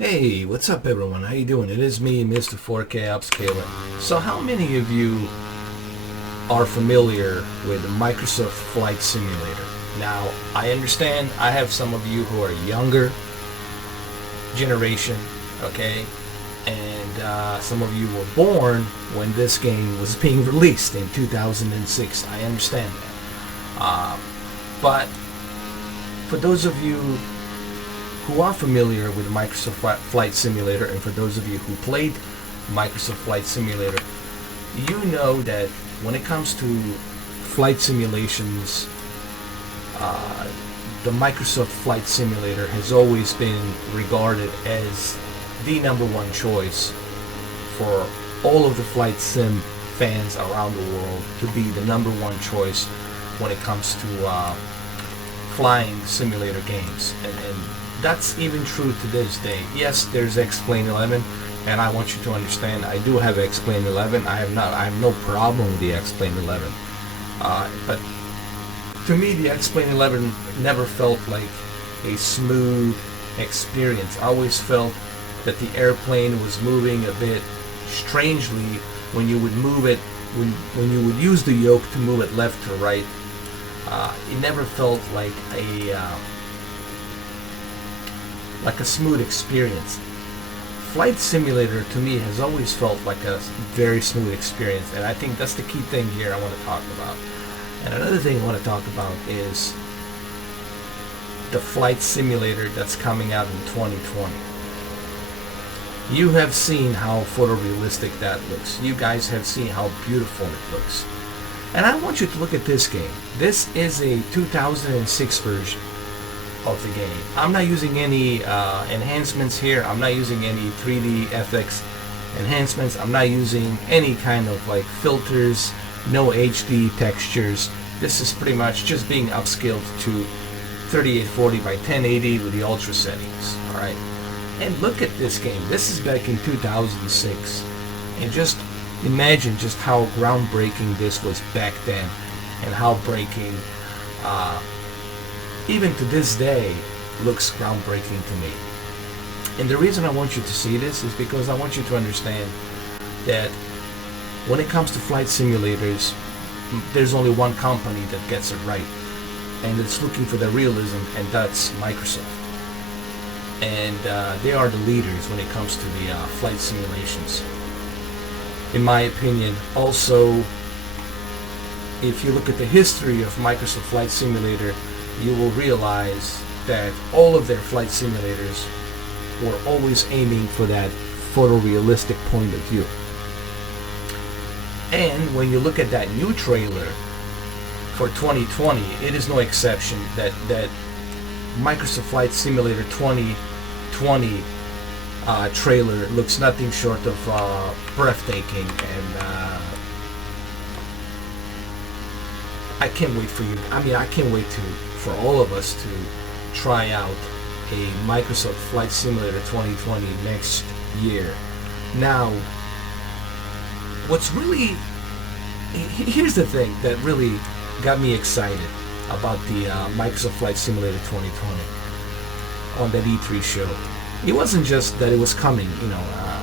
Hey, what's up everyone? How you doing? It is me, Mr. 4K Upscaler. So how many of you are familiar with Microsoft Flight Simulator? Now, I understand I have some of you who are younger generation, okay? And some of you were born when this game was being released in 2006. I understand that. But for those of you who are familiar with Microsoft Flight Simulator, and for those of you who played Microsoft Flight Simulator, you know that when it comes to flight simulations, the Microsoft Flight Simulator has always been regarded as the #1 choice for all of the flight sim fans around the world, to be the #1 choice when it comes to flying simulator games. And that's even true to this day. Yes, there's X-Plane 11, and I want you to understand I do have X-Plane 11. I have no problem with the X-Plane 11. But to me, the X-Plane 11 never felt like a smooth experience. I always felt that the airplane was moving a bit strangely when you would move it, when you would use the yoke to move it left to right. It never felt like a smooth experience. Flight Simulator to me has always felt like a very smooth experience, and I think that's the key thing here I want to talk about. And another thing I want to talk about is the Flight Simulator that's coming out in 2020. You have seen how photorealistic that looks. You guys have seen how beautiful it looks. And I want you to look at this game. This is a 2006 version of the game. I'm not using any enhancements here. I'm not using any 3D FX enhancements. I'm not using any kind of like filters, no HD textures. This is pretty much just being upscaled to 3840 by 1080 with the ultra settings. Alright. And look at this game. This is back in 2006. And just imagine just how groundbreaking this was back then, and how breaking even to this day looks groundbreaking to me. And the reason I want you to see this is because I want you to understand that when it comes to flight simulators, there's only one company that gets it right, and it's looking for the realism, and that's Microsoft. And they are the leaders when it comes to the flight simulations, in my opinion. Also, if you look at the history of Microsoft Flight Simulator, you will realize that all of their flight simulators were always aiming for that photorealistic point of view. And when you look at that new trailer for 2020, it is no exception that Microsoft Flight Simulator 2020 trailer looks nothing short of breathtaking, and I can't wait for you. I mean, I can't wait for all of us to try out a Microsoft Flight Simulator 2020 next year. Now, here's the thing that really got me excited about the Microsoft Flight Simulator 2020 on that E3 show. It wasn't just that it was coming,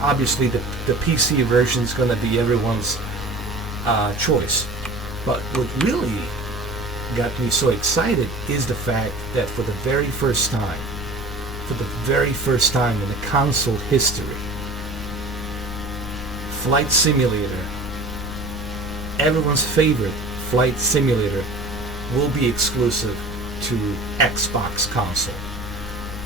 obviously the PC version is going to be everyone's choice. But what really got me so excited is the fact that for the very first time in the console history, Flight Simulator, everyone's favorite flight simulator, will be exclusive to Xbox console.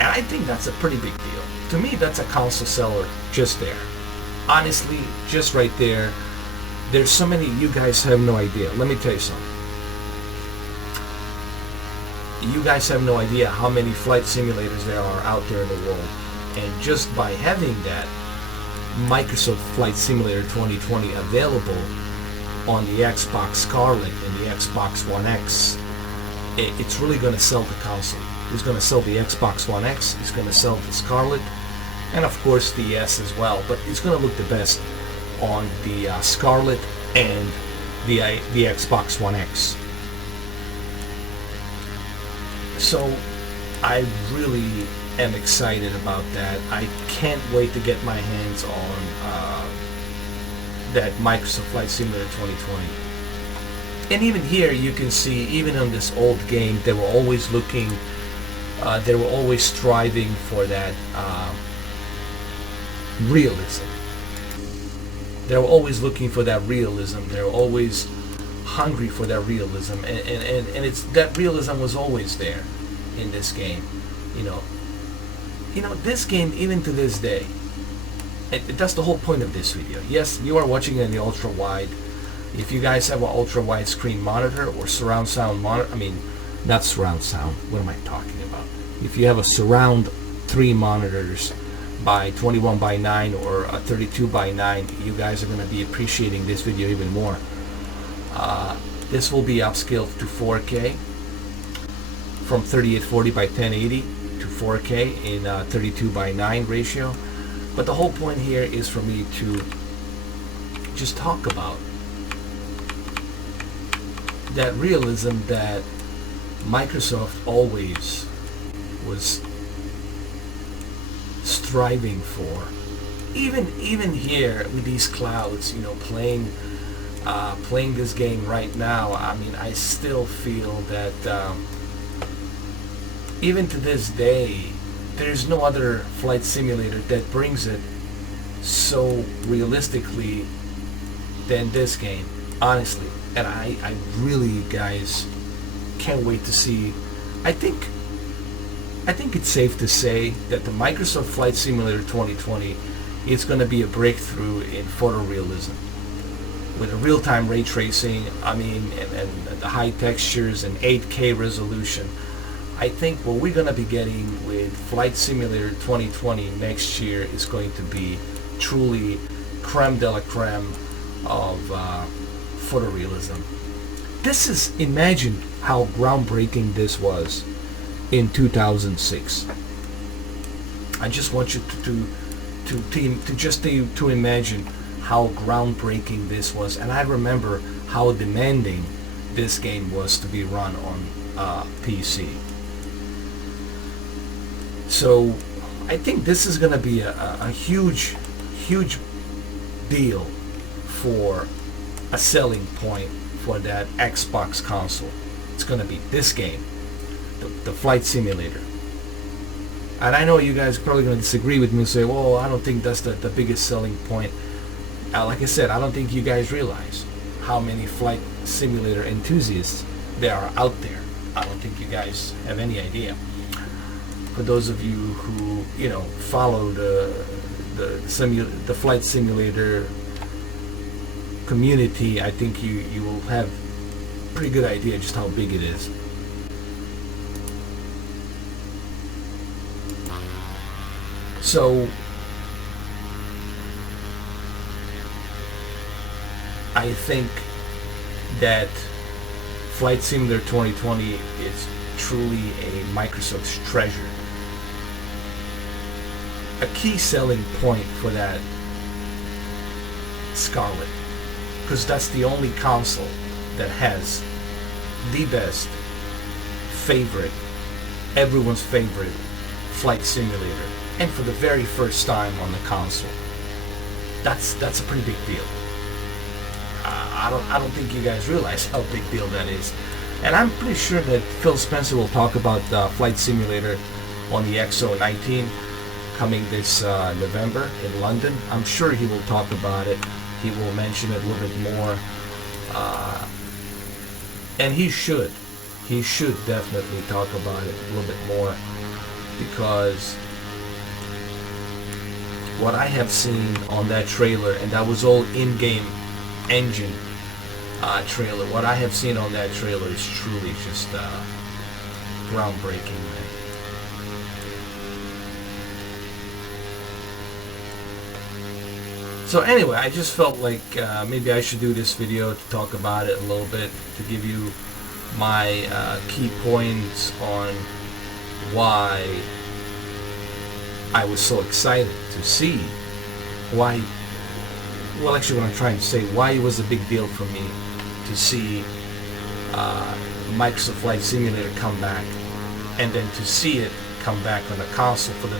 And I think that's a pretty big deal. To me, that's a console seller just there. Honestly, just right there. There's so many, you guys have no idea. Let me tell you something. You guys have no idea how many flight simulators there are out there in the world. And just by having that Microsoft Flight Simulator 2020 available on the Xbox Scarlett and the Xbox One X, it's really going to sell the console. It's going to sell the Xbox One X, it's going to sell the Scarlett, and of course the S as well. But it's going to look the best on the Scarlett and the Xbox One X. So I really am excited about that. I can't wait to get my hands on that Microsoft Flight Simulator 2020. And even here you can see, even on this old game, they were always looking, they were always striving for that realism. They were always looking for that realism. They were always hungry for that realism, and it's that realism was always there in this game. You know, this game, even to this day, that's the whole point of this video. Yes, you are watching it in the ultra wide. If you guys have an ultra wide screen monitor or surround sound monitor, I mean, not surround sound, what am I talking about? If you have a surround 3 monitors by 21 by 9 or a 32 by 9, you guys are going to be appreciating this video even more. This will be upscaled to 4K from 3840 by 1080 to 4K in 32 by 9 ratio. But the whole point here is for me to just talk about that realism that Microsoft always was striving for. Even here with these clouds, you know, playing this game right now, I mean, I still feel that even to this day, there's no other flight simulator that brings it so realistically than this game, honestly. And I really, guys, can't wait to see. I think it's safe to say that the Microsoft Flight Simulator 2020 is going to be a breakthrough in photorealism with a real-time ray tracing. I mean, and the high textures and 8K resolution. I think what we're going to be getting with Flight Simulator 2020 next year is going to be truly creme de la creme of photorealism. Imagine how groundbreaking this was in 2006. I just want you to imagine how groundbreaking this was, and I remember how demanding this game was to be run on PC. So I think this is going to be a huge deal for a selling point for that Xbox console. It's going to be this game, the Flight Simulator. And I know you guys are probably going to disagree with me and say, well, I don't think that's the biggest selling point. Like I said, I don't think you guys realize how many Flight Simulator enthusiasts there are out there. I don't think you guys have any idea. For those of you who, you know, follow the Flight Simulator community, I think you will have a pretty good idea just how big it is. So I think that Flight Simulator 2020 is truly a Microsoft's treasure. A key selling point for that Scarlett, because that's the only console that has the best, favorite, everyone's favorite flight simulator, and for the very first time on the console. That's a pretty big deal. I don't think you guys realize how big deal that is. And I'm pretty sure that Phil Spencer will talk about Flight Simulator on the XO19 coming this November in London. I'm sure he will talk about it. He will mention it a little bit more. And he should definitely talk about it a little bit more, because what I have seen on that trailer, and that was all in-game engine trailer, what I have seen on that trailer is truly just groundbreaking, man. So anyway, I just felt like maybe I should do this video to talk about it a little bit, to give you my key points on why I was so excited to see why, well, actually what I'm trying to say, why it was a big deal for me to see Microsoft Flight Simulator come back, and then to see it come back on the console for the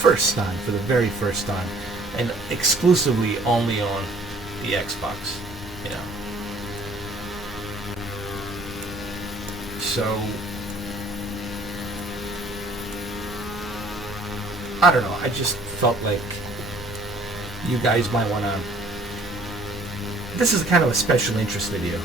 first time, for the very first time, and exclusively only on the Xbox, you know. So I don't know, I just felt like you guys might want to. This is kind of a special interest video.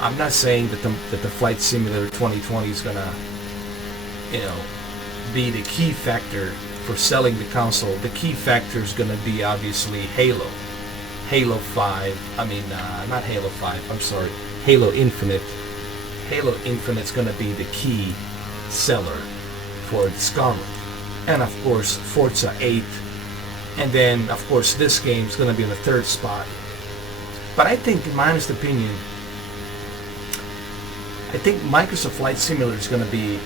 I'm not saying that the Flight Simulator 2020 is gonna, you know, be the key factor for selling the console. The key factor is gonna be obviously Halo 5. I mean, not Halo 5. I'm sorry, Halo Infinite. Halo Infinite's gonna be the key seller for the Scarlett, and of course Forza 8, and then of course this game is gonna be in the third spot. But I think, in my honest opinion, I think Microsoft Flight Simulator is going to be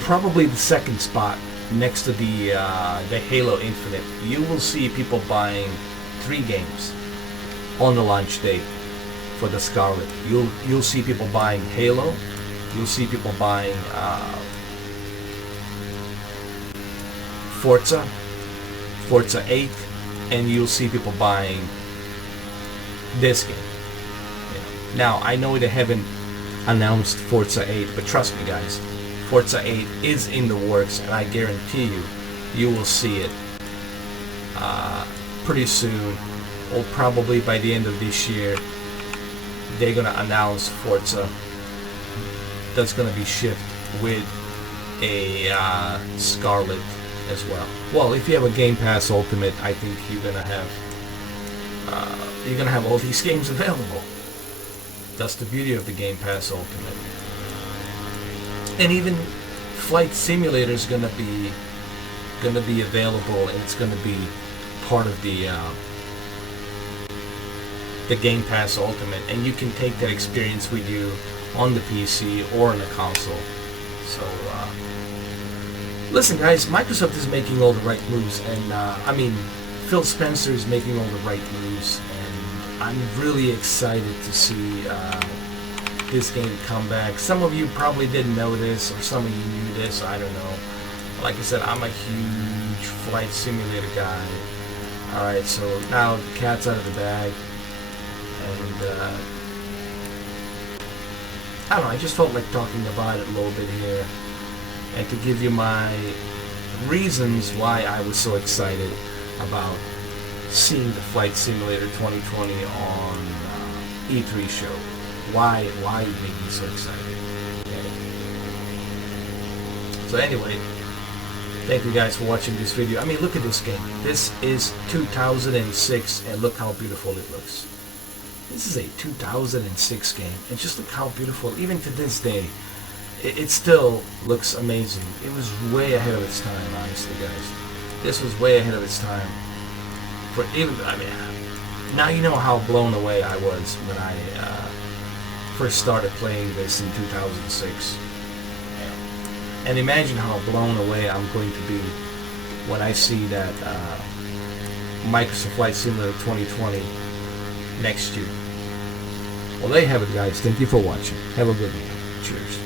probably the second spot next to the Halo Infinite. You will see people buying 3 games on the launch date for the Scarlett. You'll see people buying Halo. You'll see people buying Forza 8, and you'll see people buying this game. Now, I know they haven't announced Forza 8, but trust me guys, Forza 8 is in the works, and I guarantee you will see it pretty soon, or probably by the end of this year. They're gonna announce Forza that's gonna be shipped with a Scarlett as well. Well, if you have a Game Pass Ultimate, I think you're gonna have all these games available. That's the beauty of the Game Pass Ultimate. And even Flight Simulator is gonna be available, and it's gonna be part of the Game Pass Ultimate, and you can take that experience with you on the PC or on the console. So listen guys, Microsoft is making all the right moves, and I mean, Phil Spencer is making all the right moves, and I'm really excited to see this game come back. Some of you probably didn't know this, or some of you knew this, I don't know. Like I said, I'm a huge Flight Simulator guy. Alright, so now the cat's out of the bag, and I don't know, I just felt like talking about it a little bit here, and to give you my reasons why I was so excited about seeing the Flight Simulator 2020 on E3 show. Why it made me so excited. Okay. So anyway, thank you guys for watching this video. I mean, look at this game. This is 2006, and look how beautiful it looks. This is a 2006 game, and just look how beautiful, even to this day, it still looks amazing. It was way ahead of its time, honestly guys. This was way ahead of its time. For even, I mean, now you know how blown away I was when I first started playing this in 2006. And imagine how blown away I'm going to be when I see that Microsoft Flight Simulator 2020 next year. Well, there you have it guys. Thank you for watching. Have a good one. Cheers.